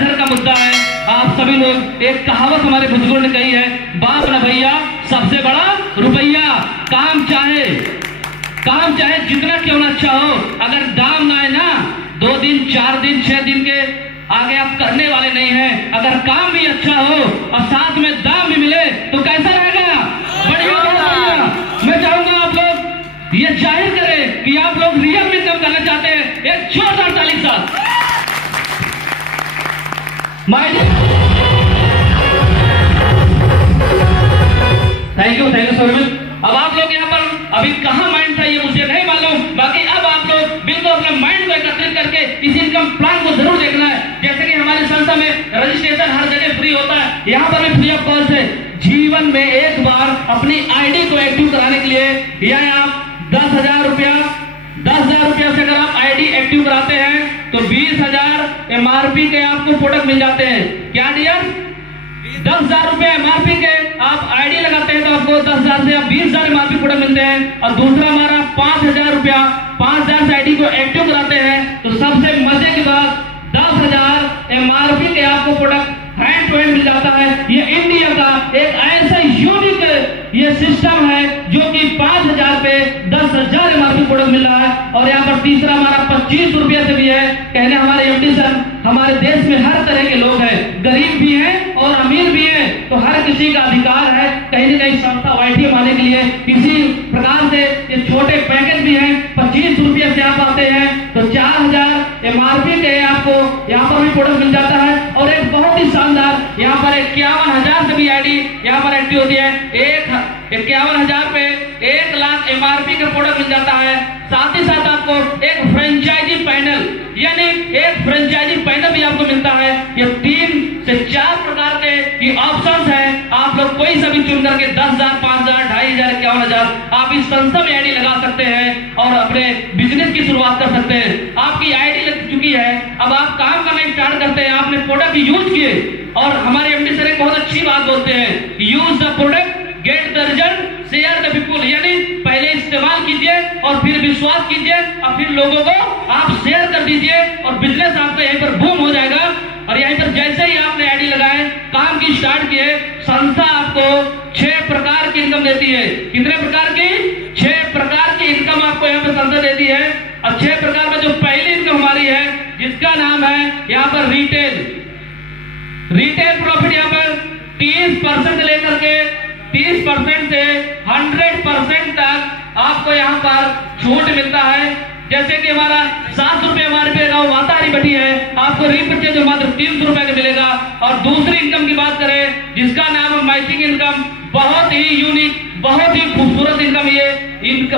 घर का मुद्दा है। आप सभी लोग, एक कहावत हमारे बुजुर्गों ने कही है, बाप न भैया सबसे बड़ा रुपया। काम चाहे जितना क्यों ना अच्छा हो, अगर दाम ना आए ना, 2 दिन 4 दिन 6 दिन के आगे आप करने वाले नहीं हैं। अगर काम भी अच्छा हो और साथ में दाम भी मिले तो कैसा रहेगा? बढ़िया। मैं चाहूंगा आप लोग ये जाहिर करें कि आप लोग रियल में काम करना चाहते हैं। एक जोरदार ताली के साथ। Thank you so much. अब आप लोग यहाँ पर अभी कहाँ माइंड था ये मुझे नहीं मालूम, बाकी अब आप लोग बिल्कुल अपने माइंड को एकत्रित करके इस इनकम प्लान को जरूर देखना है। जैसे कि हमारी संस्था में रजिस्ट्रेशन हर जगह फ्री होता है, यहाँ पर भी फ्री ऑफ कॉस्ट है। जीवन में एक बार अपनी आईडी को एक्टिव कराने के लिए यहाँ आप 10,000 रुपया से अगर आप आईडी एक्टिव कराते हैं तो 20,000 एमआरपी के आपको प्रोडक्ट मिल जाते हैं। क्या डियर? 10,000 रुपए एमआरपी के आप आईडी लगाते हैं तो आपको 10,000 से 20,000 एमआरपी प्रोडक्ट मिलते हैं। और दूसरा हमारा 5,000 रुपया, 5,000 से आईडी को एक्टिव कराते हैं तो सबसे मजे की बात 10,000 एमआरपी के आपको प्रोडक्ट हैंड टू हैंड मिल जाता है। ये इंडिया का एक ऐसा यूनिक ये सिस्टम है जो कि 5,000 पे 10,000 एमआरपी प्रोडक्ट मिल रहा है। और यहाँ पर तीसरा हमारा 25 रुपये से भी है। कहने हमारे एमडी सर, हमारे देश में हर तरह के लोग हैं, गरीब भी हैं और अमीर भी हैं, तो हर किसी का अधिकार है कहीं न कहीं संस्था वाईटी आने के लिए। इसी प्रकार से ये छोटे पैकेज भी हैं। 25 रुपये से आप आते हैं तो 4,000 एमआरपी के आपको यहाँ पर भी प्रोडक्ट मिल जाता है। और एक बहुत ही शानदार यहाँ पर 51,000 से भी आईडी यहाँ पर एक्टिव होती है। 51,000 पे 1 लाख एमआरपी का प्रोडक्ट मिल जाता है। साथ ही साथ आपको एक फ्रेंचाइजी पैनल, यानी एक फ्रेंचाइजी पैनल भी आपको मिलता है। ये 3 से 4 प्रकार के ऑप्शंस हैं। आप लोग कोई सा भी चुन करके 10,000, 5,000, 2,500, 51,000 आप इस संस्था में आईडी लगा सकते हैं और अपने बिजनेस की शुरुआत कर सकते हैं। आपकी आईडी लग चुकी है, अब आप काम करना स्टार्ट करते हैं। आपने प्रोडक्ट यूज किए और हमारे एमडी सर एक बहुत अच्छी बात बोलते हैं, use the product get the result share the people. यानी पहले इस्तेमाल कीजिए और फिर विश्वास कीजिए और फिर लोगों को आप शेयर कर दीजिए और बिजनेस आपका यहीं पर बूम हो जाएगा। और यहीं पर जैसे ही आपने आईडी लगाए, काम की स्टार्ट किए, संस्था आपको 6 प्रकार की इनकम देती है। कितने प्रकार की? 6 प्रकार की इनकम आपको यहाँ पर संस्था देती है। और 6 प्रकार में जो पहली इनकम हमारी है जिसका नाम है यहाँ पर रिटेल प्रॉफिट। यहाँ पर 30% से लेकर के 30% से 100% तक आपको यहाँ पर छूट मिलता है। जैसे कि हमारा 7 रुपये हमारे पे माता हरी बटी है, आपको रीपरचेज जो मात्र 300 रुपए का मिलेगा। और दूसरी इनकम की बात करें जिसका नाम है मैचिंग इनकम, बहुत ही यूनिक, बहुत ही खूबसूरत इनकम। ये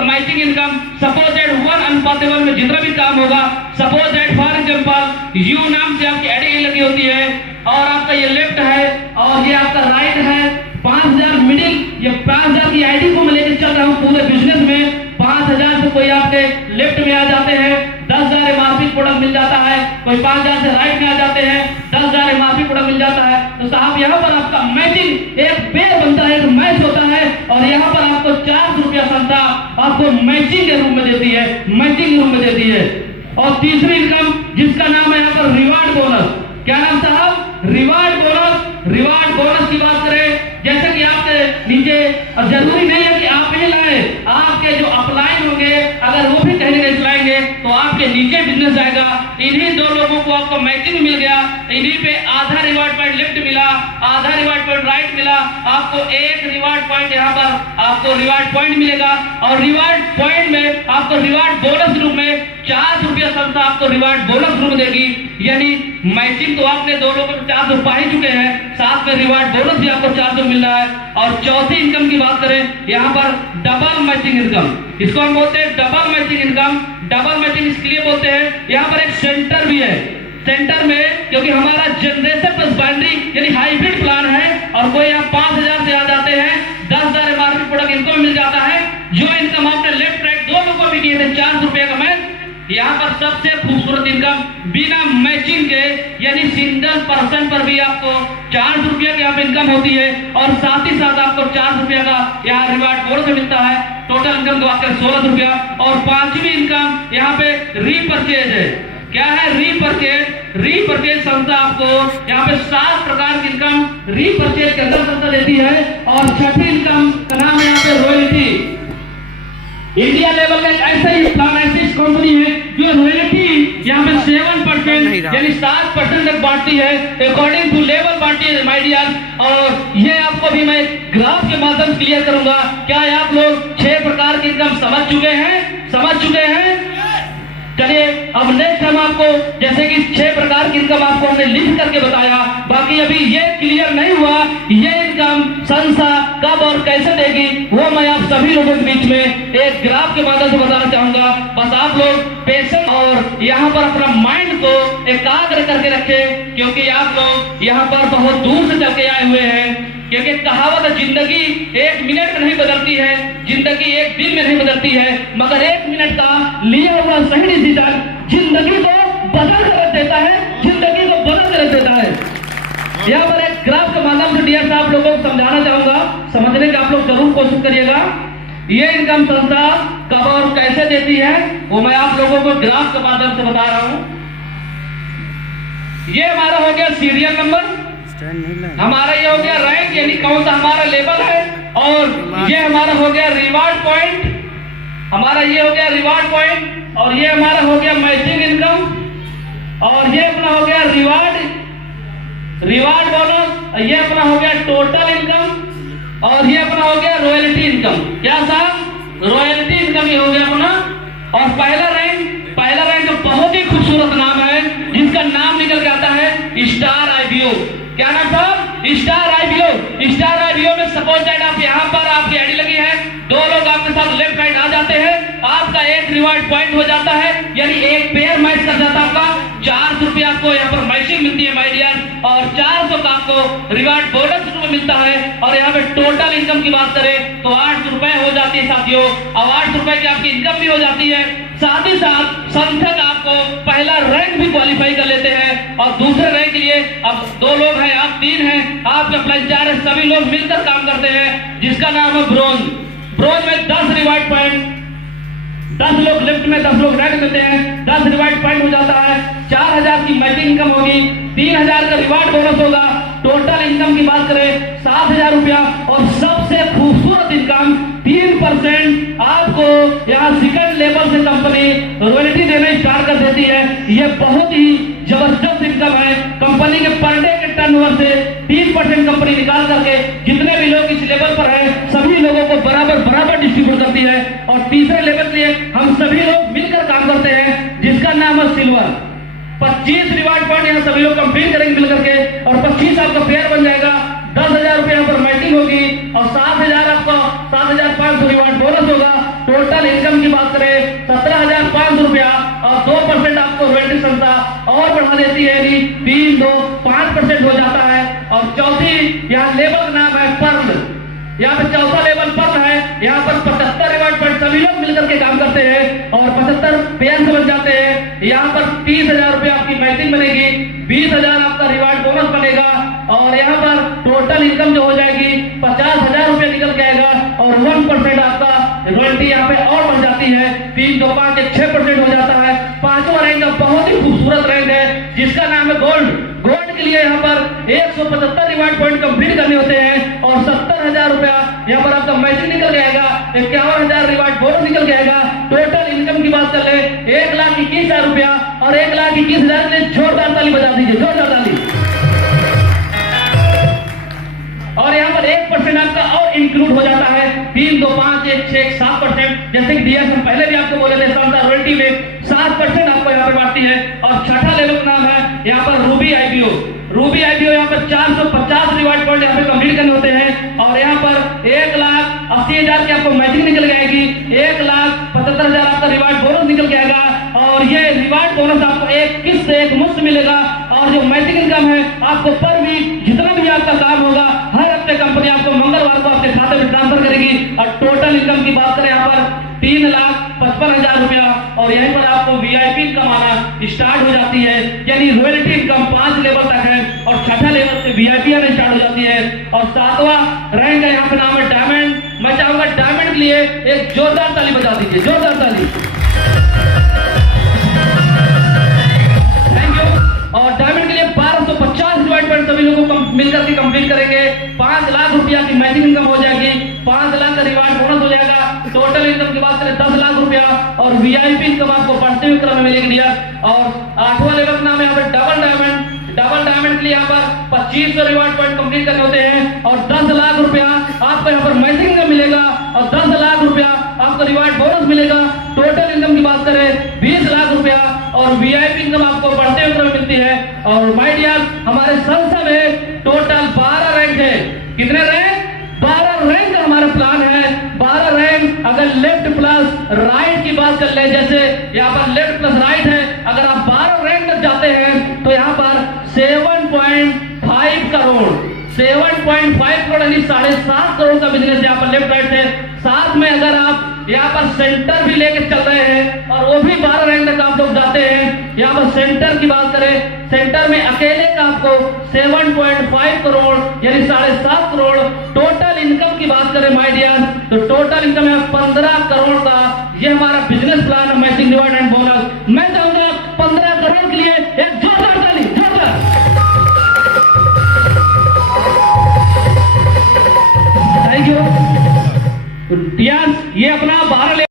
मैचिंग इनकम, सपोज दैट 1 में जितना भी काम होगा, suppose that for example you नाम से आपकी आईडी लगी होती है और आपका ये लेफ्ट है और ये आपका राइट है। 5,000 मिडिल, ये 5,000 की आईडी को मैं लेकर चल रहा हूँ पूरे बिजनेस में। 5,000 से कोई आपके लेफ्ट में आ जाते हैं, 10,000 एमआरपी प्रोडक्ट मिल जाता है। कोई 5,000 से राइट में आ जाते हैं, 10,000 एमआरपी प्रोडक्ट मिल जाता है। तो साहब यहाँ पर आपका मैचिंग एक पेयर बनता है, एक मैच होता है। और यहाँ पर आपको 400 रुपया संस्था आपको मैचिंग के रूप में देती है, मैचिंग रूप में देती है। और तीसरी इनकम जिसका नाम है यहाँ पर रिवार्ड बोनस। क्या नाम साहब? Reward bonus. रिवार्ड बोनस की बात करें, जैसे कि आपके नीचे, और जरूरी नहीं है कि आप ही लाए, आपके जो अपलाइन होंगे अगर वो भी कहीं नहीं लाएंगे तो आपके नीचे बिजनेस जाएगा। इन्हीं 2 लोगों को आपको मैचिंग मिल गया, इन्हीं पे आधा रिवार्ड पॉइंट लेफ्ट मिला, आधा रिवार्ड पॉइंट राइट मिला। आपको एक रिवार्ड पॉइंट यहाँ पर आपको रिवार्ड पॉइंट मिलेगा। और रिवार्ड पॉइंट में आपको रिवार्ड बोनस रूप में 400 रुपया संस्था आपको रिवार्ड बोनस रूप देगी। यानी मैचिंग तो आपने 2 लोगों को 400 पा ही चुके हैं, साथ में रिवार्ड बोनस भी आपको 400 मिल रहा है। और चौथी इनकम की बात करें यहाँ पर डबल मैचिंग इनकम, इसको हम बोलते हैं double matching income. Double matching इसलिए बोलते हैं, यहाँ पर एक सेंटर भी है। सेंटर में क्योंकि हमारा जनरेशन प्लस बाइनरी यानी हाइब्रिड प्लान है और कोई यहाँ 5,000 से आ जाते हैं, 10,000 एमआरपी प्रोडक्ट इनको मिल जाता है। जो इनकम आपने लेफ्ट राइट 2 लोगों को भी किए थे 400 रुपये का मैच, यहाँ पर सबसे खूबसूरत इनकम बिना मैचिंग के, यानी सिंगल पर्सन पर भी आपको 400 रुपया की यहाँ पे इनकम होती है। और साथ ही साथ आपको 400 रुपया का यहाँ रिवार्ड बोनस मिलता है। टोटल इनकम तो आपका 16 रुपया। और 5वीं इनकम यहाँ पे रीपरचेज है। क्या है रीपरचेज? रीपरचेज संस्था आपको यहाँ पे 7 प्रकार की इनकम रीपरचेज के अंदर संस्था देती है। और छठी इनकम का नाम है यहाँ पे रॉयल्टी। इंडिया लेवल का ऐसा ही फाइनेंसिस कंपनी है जो रॉयल्टी यहाँ पे 7% यानी 7% तक बांटती है अकॉर्डिंग टू लेवल बांटती है माय डियर। और ये आपको भी मैं ग्राफ के माध्यम से क्लियर करूंगा। क्या आप लोग 6 प्रकार की इनकम समझ चुके हैं? चलिए अब नेक्स्ट हम आपको जैसे कि 6 प्रकार की इनकम आपको हमने लिख करके बताया, बाकी अभी ये क्लियर नहीं हुआ ये इनकम संस्था कब और कैसे देगी वो मैं आप सभी लोगों के बीच में एक ग्राफ के माध्यम से बताना चाहूंगा। बस आप लोग पेशेंस और यहाँ पर अपना माइंड को एकाग्र करके रखें, क्योंकि आप लोग यहाँ पर बहुत दूर से चल के आए हुए हैं। क्योंकि कहावत है जिंदगी 1 मिनट में नहीं बदलती है, जिंदगी 1 दिन में नहीं बदलती है, मगर 1 मिनट का लिया हुआ सही डिसीजन जिंदगी को बदल कर रख देता है, जिंदगी को बदल कर रख देता है। यहाँ पर एक ग्राफ के माध्यम से डियर साहब लोगों को समझाना चाहूंगा, समझने की आप लोग जरूर कोशिश करिएगा। ये इनकम संस्था कब और कैसे देती है वो मैं आप लोगों को ग्राफ के माध्यम से बता रहा हूँ। ये हमारा हो गया सीरियल नंबर, हमारा ये हो गया रैंक यानी कौन सा हमारा लेवल है, और ये हमारा हो गया रिवार्ड पॉइंट, हमारा ये हो गया रिवार्ड पॉइंट, और ये हमारा हो गया मैचिंग इनकम, और ये अपना हो गया रिवार्ड बोनस, ये अपना हो गया टोटल इनकम, और ये अपना हो गया रॉयल्टी इनकम। क्या साहब? रॉयल्टी इनकम ये हो गया अपना। और पहला रैंक तो बहुत ही खूबसूरत नाम है जिसका नाम निकल के आता है स्टार आईबीओ। क्या नाम साहब? स्टार आईबीओ में सपोज दैट आप यहाँ पर आपकी आईडी लगी है, 2 लोग आपके साथ लेफ्ट राइट आ जाते हैं, आपका एक रिवार्ड पॉइंट हो जाता है, यानी एक पेयर मैच कर जाता है आपका। 400 रुपये आपको यहाँ पर मैचिंग मिलती है माय डियर, और 400 का आपको रिवार्ड बोनस में मिलता है। और यहाँ पे टोटल इनकम की बात करें तो 800 रुपए हो जाती है साथियों। अब 800 रुपए की आपकी इनकम भी हो जाती है, साथ ही साथ संस्थक आपको पहला रैंक भी क्वालिफाई कर लेते हैं। और दूसरे रैंक के लिए अब 2 लोग हैं, आप 3 हैं, आपके अप्लाई 4 है, सभी लोग मिलकर काम करते हैं जिसका नाम है ब्रोंज। ब्रोंज में 10 रिवार्ड पॉइंट, 10 लोग लेफ्ट में 10 लोग राइट करते हैं, 10 रिवार्ड पॉइंट हो जाता है। 4000 की मैचिंग इनकम होगी, 3000 का रिवार्ड बोनस होगा। टोटल इनकम की बात करें 7000 रुपया, और सबसे खूबसूरत इनकम 3% आपको यहाँ सेकंड लेवल से कंपनी रॉयल्टी देना स्टार्ट कर देती है। ये बहुत ही जबरदस्त इनकम है। कंपनी के पर डे के टर्नओवर से 3% कंपनी निकाल करके जितने भी लोग इस लेवल पर हैं सभी लोगों को बराबर डिस्ट्रीब्यूट करती है। और तीसरे लेवल के लिए हम सभी लोग मिलकर काम करते हैं जिसका नाम है सिल्वर। 25 रिवार्ड पॉइंट यहाँ सभी लोग कंप्लीट करेंगे मिलकर के, और 25 आपका फेयर बन जाएगा। 10,000 रुपये यहाँ पर मैचिंग होगी, और 7,000 आपका 7,500 रिवार्ड बोनस होगा। टोटल इनकम की बात करें 17,500 रुपया, और 2% आपको रॉयल्टी संस्था और बढ़ा देती है, यानी 3, 2, 5% हो जाता है। और चौथी यहाँ लेवल का नाम है पर्ल। यहाँ पे चौथा लेवल पर्ल है, यहाँ पर 75 रिवार्ड पॉइंट सभी लोग मिलकर के काम करते हैं, और 75 पेयर समझ जाते हैं। यहाँ पर 30,000 रुपये आपकी मैचिंग बनेगी, 20,000 आपका रिवार्ड बोनस बनेगा, और यहाँ पर टोटल इनकम जो हो जाएगी 50,000 रुपये निकल के आएगा, और 1% आपका रॉयल्टी यहाँ पे और बढ़ जाती है। 3, 2, 5, 6% हो जाता है। 5वां रैंक बहुत ही खूबसूरत रैंक है जिसका नाम है गोल्ड। गोल्ड के लिए यहाँ पर 175 रिवार्ड पॉइंट कंप्लीट करने होते हैं, और 70,000 रुपया यहाँ पर आपका मैचिंग निकल जाएगा, 51,000 रिवार्ड बोनस निकल जाएगा। टोटल इनकम की बात कर ले 1,21,000 रुपया, और 1,21,000 के लिए जोरदार ताली बजा दीजिए, जोरदार ताली। और यहाँ पर 1% आपका और इंक्लूड हो जाता है। 3, 2, 5, 1, 6, 7%। जैसे कि डीएस हम पहले भी आपको बोले थे रॉयल्टी में 7% आपको यहाँ पर बांटती है। और छठा लेवल का नाम है यहाँ पर रूबी आईबीओ। रूबी आईबीओ यहाँ पर 450 रिवार्ड पॉइंट यहाँ पे कंप्लीट करने होते हैं, और यहाँ पर 1,80,000 की आपको मैचिंग निकल जाएगी, 1,75,000 आपका रिवार्ड बोनस निकल के आएगा। और ये रिवार्ड बोनस आपको एक किस्त से एक मुफ्त मिलेगा। और जो मैचिंग इनकम है आपको पर वीक जितना भी आपका काम होगा हर हफ्ते कंपनी आपको मंगलवार को आपके खाते में ट्रांसफर करेगी। और टोटल इनकम की बात करें यहाँ पर 3,55,000 रुपया, और यहीं पर आपको वीआईपी इनकम आना स्टार्ट हो जाती है। यानी रॉयल्टी इनकम 5 लेवल तक है, और छठा लेवल से वीआईपी आना स्टार्ट हो जाती है। और 7वां रैंक है यहाँ पे नाम है डायमंड। मैं चाहूंगा डायमंड के लिए एक जोरदार ताली बजा दीजिए, जोरदार ताली। Thank you. और बेसिक इनकम हो जाएगी, 5 लाख का रिवार्ड बोनस हो जाएगा। टोटल इनकम की बात करें 10 लाख रुपया और वीआईपी इनकम आपको बढ़ते हुए क्रम में मिलेगी डियर। और 8वां लेवल का नाम है यहाँ पर डबल डायमंड। डबल डायमंड के लिए यहाँ पर 2500 रिवार्ड पॉइंट कंप्लीट करने होते हैं और 10 लाख रुपया आपको यहाँ पर मैजिक इनकम मिलेगा और 10 लाख रुपया आपको रिवार्ड बोनस मिलेगा। टोटल इनकम की बात करें 20 लाख रुपया और वीआईपी इनकम आपको बढ़ते हुए क्रम में मिलती है। और माय डियर, हमारे संस्था में टोटल 12 रैंक है। कितने रैंक? 12 रैंक का हमारा प्लान है। 12 रैंक अगर लेफ्ट प्लस राइट की बात कर ले, जैसे यहाँ पर लेफ्ट प्लस राइट है, अगर आप 12 रैंक तक जाते हैं तो यहाँ पर 7.5 करोड़ 7.5 करोड़ यानी 7.5 करोड़ का बिजनेस यहाँ पर लेफ्ट राइट है। साथ में अगर आप यहाँ पर सेंटर भी लेके चल रहे हैं और वो भी 12 रैंक तक आप लोग जाते हैं। यहाँ पर सेंटर की बात करें, सेंटर में अकेले का आपको 7.5 करोड़ यानी 7.5 करोड़। टोटल इनकम की बात करें माय डियर, तो टोटल इनकम है 15 करोड़